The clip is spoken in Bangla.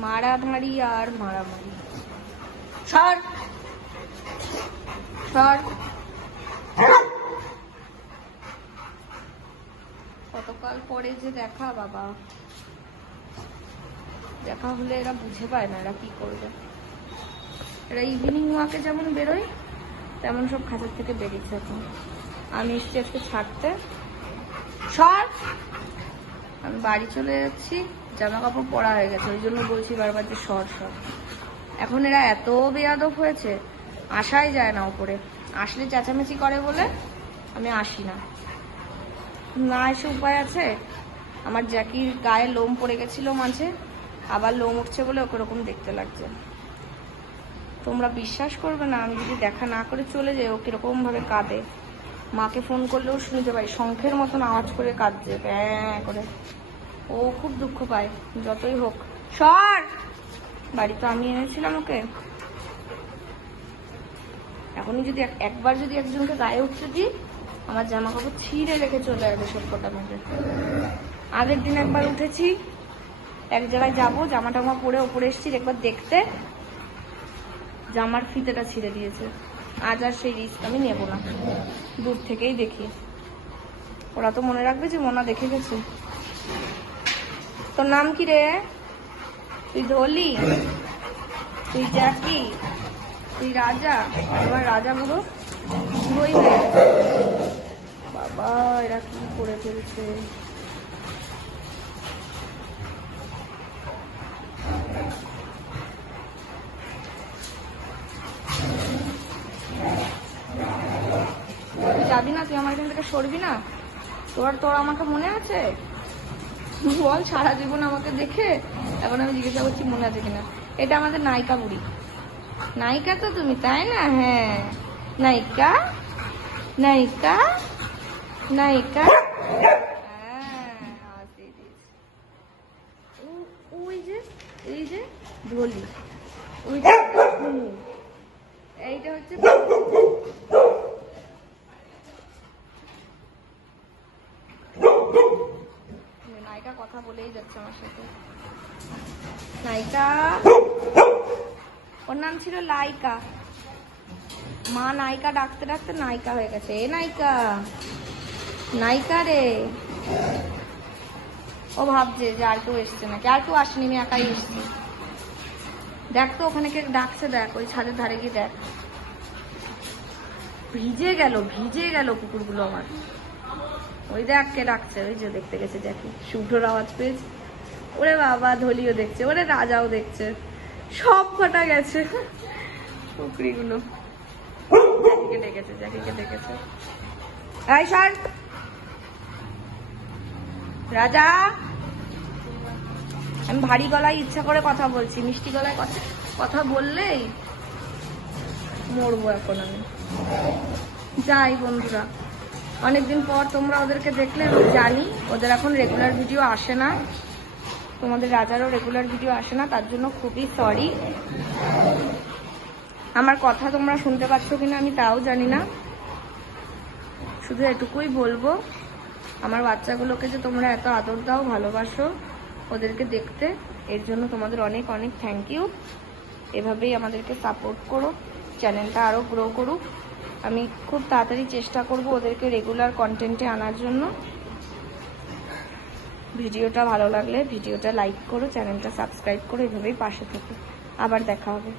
মারামারি আর মারামারি। সর! সর! কতকাল পরে যে দেখা বাবা। দেখা হলে এরা বুঝে পায় না এরা কি করবে। এরা ইভিনিং ওয়াকে যেমন বেরোয়, তেমন সব খাঁচার থেকে বেরিয়েছে এখন আমি এসছি আজকে ছাড়তে। সর! আমি বাড়ি চলে যাচ্ছি। জামা কাপড় পরা হয়ে গেছে, ওই জন্য বলছি বারবার যে সর সর এখন এরা এত বেয়াদব হয়েছে আসাই যায় না ওপরে। আসলে চেঁচামেচি করে বলে আমি আসি না। না এসে উপায় আছে? আমার জ্যাকির গায়ে লোম পড়ে গেছিল মাঝে, আবার লোম উঠছে বলে ওকে ওরকম দেখতে লাগছে। তোমরা বিশ্বাস করবে না, আমি যদি দেখা না করে চলে যাই, ও কীরকম ভাবে কাঁদে। মাকে ফোন করলেও শুনতে পাই শঙ্খের মতন আওয়াজ করে কাঁদছে, প্যাঁ, করে। ও খুব দুঃখ পায়, যতই হোক। সর! বাড়ি তো আমি এনেছিলাম ওকে। এখনই যদি এক- একবার যদি একজনকে গায়ে উঠতে দিই, আমার জামা কাপড় ছিঁড়ে রেখে চলে যাবে সব কটা মধ্যে আগের দিন একবার উঠেছি, এক জায়গায় যাব জামা টামা পরে ওপরে এসেছি, একবার দেখতে। জামার ফিতেটা ছিঁড়ে দিয়েছে। আজ আর সেই রিস্ক আমি নেব না। দূর থেকেই দেখি। ওরা তো মনে রাখবে যে মোনা দেখে গেছে। তোর নাম কি রে? তুই ধলি? তুই জ্যাকি? তুই রাজা? আমার রাজা হয়ে গেছে। বাবা, এরা কি করে ফেলছে? যাবি না? তুই আমার এখান থেকে সরবি না? তোর তোর আমাকে মনে আছে? বল সারা জীবন আমাকে দেখে এখন আমি জিজ্ঞাসা করছি মনে আছে কিনা। এটা আমাদের নায়িকা বুড়ি। নায়িকা তো তুমি তাই না? হ্যাঁ। নায়িকা? নায়িকা? নায়িকা? হ্যাঁ, ওই যে যে ওই যে। এইটা হচ্ছে নায়িকা কথা বলেই যাচ্ছে আমার সাথে। নায়িকা? ওর নাম ছিল লাইকা মা নায়িকা ডাকতে ডাকতে নায়িকা হয়ে গেছে। এ নায়িকা নায়িকা রে। ও ভাবছে যে আর কেউ এসছে নাকি? আর কেউ আসেনি, আমি একাই এসছি। দেখ তো, ওখানে কে ডাকছে দেখ, ওই ছাদের ধারে গিয়ে দেখ। ভিজে গেল ভিজে গেল কুকুরগুলো আমার। ওই কে ডাকছে, ওই যে দেখতে গেছে দেখি। শুভ্রর আওয়াজ পেয়েছে। ওরে বাবা, ধলিও দেখছে, ওরে রাজাও দেখছে। সব কটা গেছে। কুকরিগুলো রাজা। আমি ভারী গলায় ইচ্ছা করে কথা বলছি, মিষ্টি গলায় কথা কথা বললেই মরবো এখন আমি। যাই বন্ধুরা। অনেকদিন পর তোমরা ওদেরকে দেখলে আমি জানি। ওদের এখন রেগুলার ভিডিও আসে না। তোমাদের রাজারও রেগুলার ভিডিও আসে না, তার জন্য খুবই সরি আমার কথা তোমরা শুনতে পাচ্ছ কিনা আমি তাও জানি না। শুধু এটুকুই বলব, আমার বাচ্চাগুলোকে যে তোমরা এত আদর দাও, ভালোবাসো ওদেরকে দেখতে, এর জন্য তোমাদের অনেক অনেক থ্যাংক ইউ এভাবেই আমাদেরকে সাপোর্ট করো চ্যানেলটা আরও গ্রো করুক। আমি খুব তাড়াতাড়ি চেষ্টা করব ওদেরকে রেগুলার কন্টেন্টে আনার জন্য। ভিডিওটা ভালো লাগলে ভিডিওটা লাইক করো চ্যানেলটা সাবস্ক্রাইব করো, এভাবেই পাশে থেকো। আবার দেখা হবে।